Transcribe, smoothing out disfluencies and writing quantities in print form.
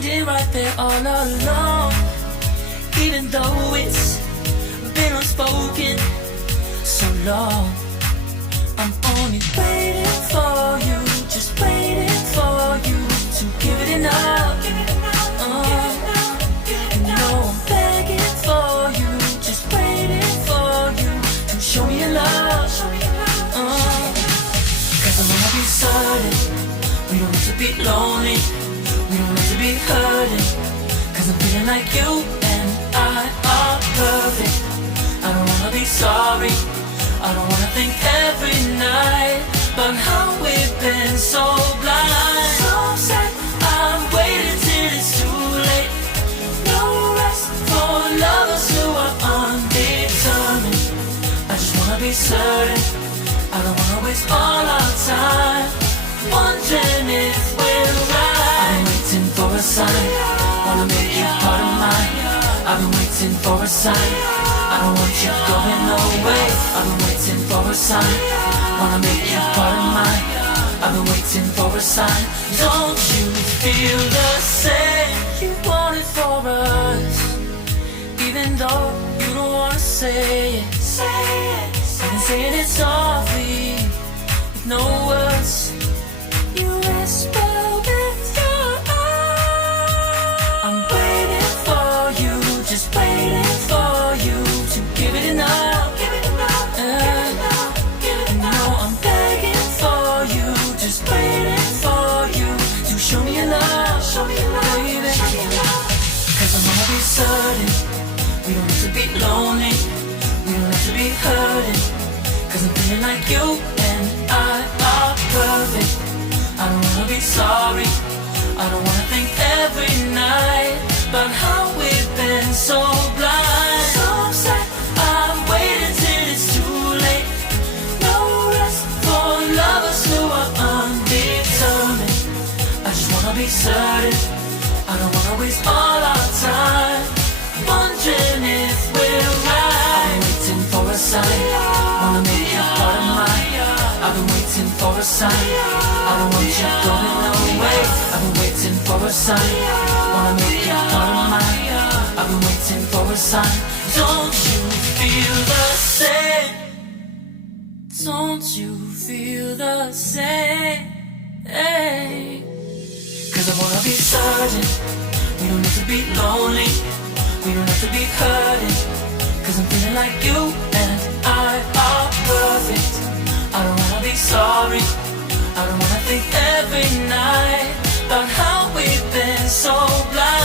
standing right there all alone. Even though it's been unspoken so long, I'm only waiting for you, just waiting for you to give it enough. You know I'm begging for you, just waiting for you to show me your love. Cause I wanna be certain we don't have to be lonely, we don't have to be hurting. Cause I'm feeling like you and I are perfect. I don't wanna be sorry, I don't wanna think every night about how we've been so blind. So sad, I'm waiting till it's too late. No rest for lovers who are undetermined. I just wanna be certain, I don't wanna waste all our time wondering if we're right. I've been waiting for a sign, wanna make you part of mine. I've been waiting for a sign, I don't want you going away. I've been waiting for a sign, wanna make you part of mine. I've been waiting for a sign. Don't you feel the same? You want it for us, even though you don't wanna say it. I've been saying it softly, with no words. You whisper with your eyes. I'm waiting for you, just waiting for you to give it enough. No, I'm begging for you, just waiting for you to show me your love, baby. Cause I wanna be certain we don't have to be lonely, we don't have to be hurting. Cause I'm feeling like you and I are perfect. I don't wanna be sorry, I don't wanna think every night about how we've been so blind. So sad, I'm waiting till it's too late. No rest for lovers who are undetermined. I just wanna be certain, I don't wanna waste all our time wondering if we're right. I've been waiting for a sign, wanna make you part of mine. I've been waiting for a sign, I don't want you going away. I've been waiting for a sign, wanna make you part of mine. I've been waiting for a sign. Don't you feel the same? Don't you feel the same? Hey. Cause I wanna be certain we don't have to be lonely, we don't have to be hurting. Cause I'm feeling like you and I are perfect. I don't wanna be sorry, I don't wanna think every night